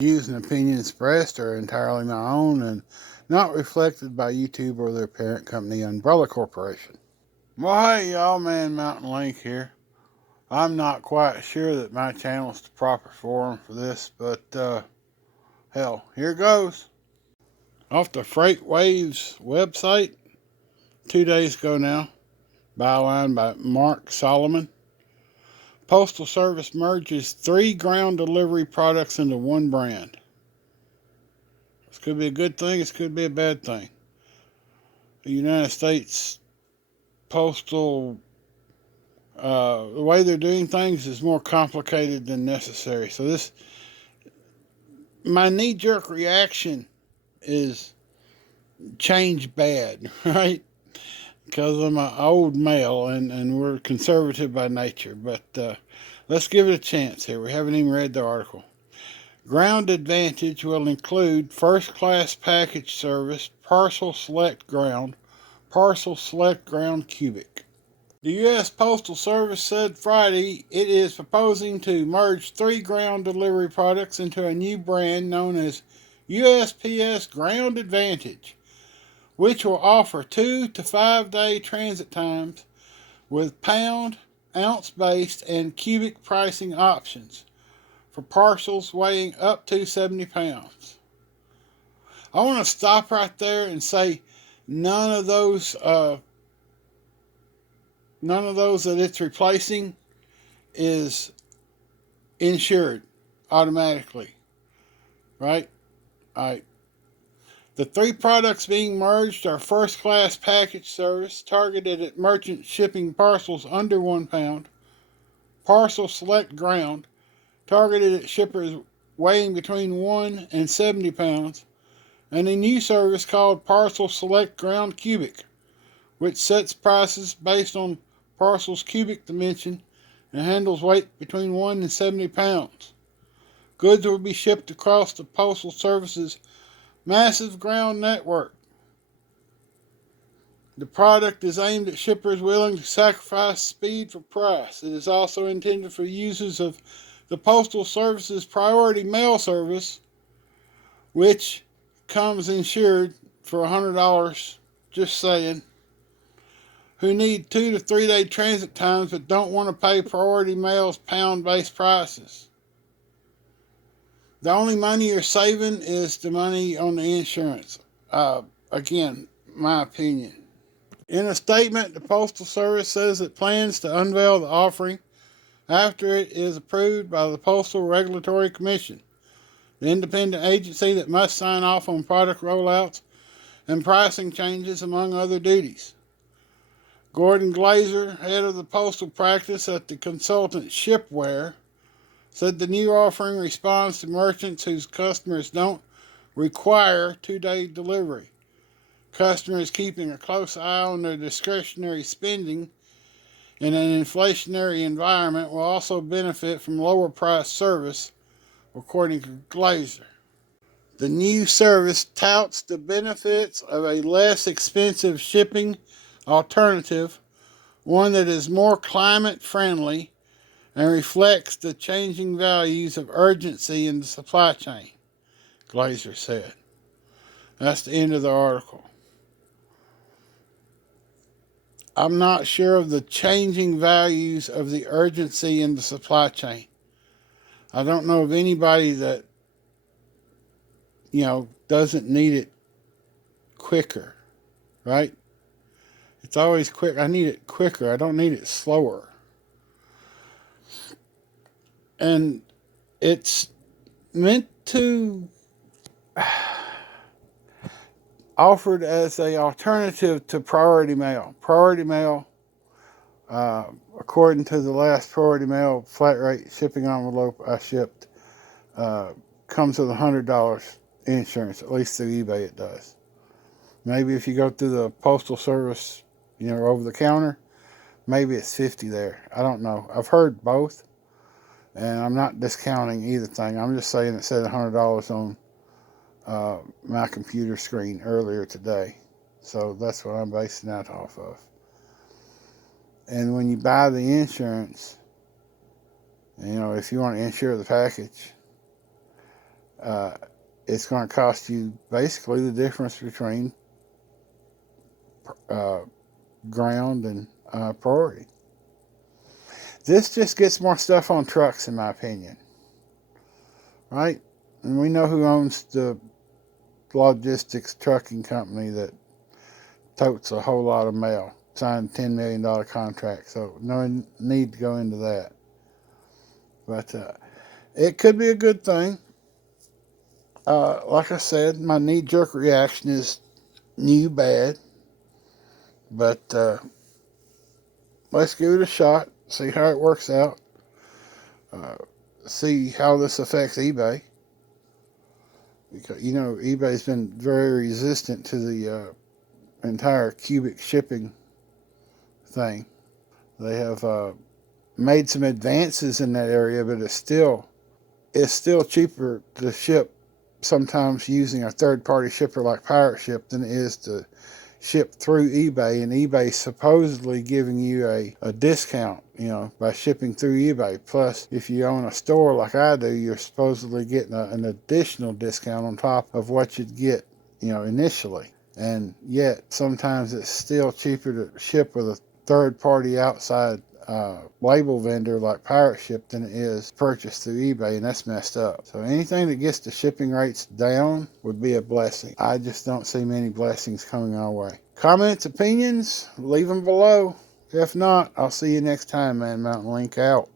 Views and opinions expressed are entirely my own and not reflected by YouTube or their parent company, Umbrella Corporation. Well, hey y'all, Man Mountain Link here. I'm not quite sure that my channel is the proper forum for this, but hell, here goes. Off the Freight Waves website, 2 days ago now, byline by Mark Solomon. Postal Service merges 3 ground delivery products into one brand. This could be a good thing, this could be a bad thing. The United States Postal, the way they're doing things is more complicated than necessary. So my knee-jerk reaction is change bad, right? Because I'm an old male and we're conservative by nature. But let's give it a chance here. We haven't even read the article. Ground Advantage will include first-class package service, Parcel Select Ground, Parcel Select Ground Cubic. The U.S. Postal Service said Friday it is proposing to merge 3 ground delivery products into a new brand known as USPS Ground Advantage, which will offer 2 to 5 day transit times with pound, ounce-based, and cubic pricing options for parcels weighing up to 70 pounds. I want to stop right there and say none of those that it's replacing is insured automatically, right? All right. The 3 products being merged are first class package service targeted at merchant shipping parcels under 1 pound, Parcel Select Ground targeted at shippers weighing between 1 and 70 pounds, and a new service called Parcel Select Ground Cubic, which sets prices based on parcel's cubic dimension and handles weight between 1 and 70 pounds. Goods will be shipped across the Postal Service's massive ground network. The product is aimed at shippers willing to sacrifice speed for price. It is also intended for users of the Postal Service's Priority Mail Service, which comes insured for $100, just saying, who need 2 to 3 day transit times but don't want to pay Priority Mail's pound-based prices. The only money you're saving is the money on the insurance. Again, my opinion. In a statement, the Postal Service says it plans to unveil the offering after it is approved by the Postal Regulatory Commission, the independent agency that must sign off on product rollouts and pricing changes, among other duties. Gordon Glazer, head of the postal practice at the consultant Shipware, said the new offering responds to merchants whose customers don't require 2-day delivery. Customers keeping a close eye on their discretionary spending in an inflationary environment will also benefit from lower price service, according to Glazer. The new service touts the benefits of a less expensive shipping alternative, one that is more climate friendly and reflects the changing values of urgency in the supply chain, Glazer said. That's the end of the article. I'm not sure of the changing values of the urgency in the supply chain. I don't know of anybody that, doesn't need it quicker, right? It's always quick. I need it quicker. I don't need it slower. And it's meant to offered as a alternative to Priority Mail. Priority Mail, according to the last Priority Mail flat rate shipping envelope I shipped, comes with $100 insurance. At least through eBay it does. Maybe if you go through the Postal Service, over the counter, maybe it's $50 there. I don't know. I've heard both, and I'm not discounting either thing. I'm just saying it said $100 on my computer screen earlier today. So that's what I'm basing that off of. And when you buy the insurance, if you want to insure the package, uh, it's going to cost you basically the difference between uh, ground and priority. This just gets more stuff on trucks, in my opinion. Right? And we know who owns the logistics trucking company that totes a whole lot of mail, signed $10 million contract. So no need to go into that. But it could be a good thing. Like I said, my knee-jerk reaction is new bad. But let's give it a shot, see how it works out, uh, see how this affects eBay. Because, you know, eBay's been very resistant to the entire cubic shipping thing. They have made some advances in that area, but it's still cheaper to ship sometimes using a third-party shipper like Pirate Ship than it is to ship through eBay, and eBay supposedly giving you a discount, you know, by shipping through eBay. Plus, if you own a store like I do, you're supposedly getting an additional discount on top of what you'd get, you know, initially. And yet, sometimes it's still cheaper to ship with a third-party outside label vendor like Pirate Ship than it is purchased through eBay, and that's messed up. So anything that gets the shipping rates down would be a blessing. I just don't see many blessings coming our way. Comments, opinions, leave them below. If not, I'll see you next time, Man Mountain Link out.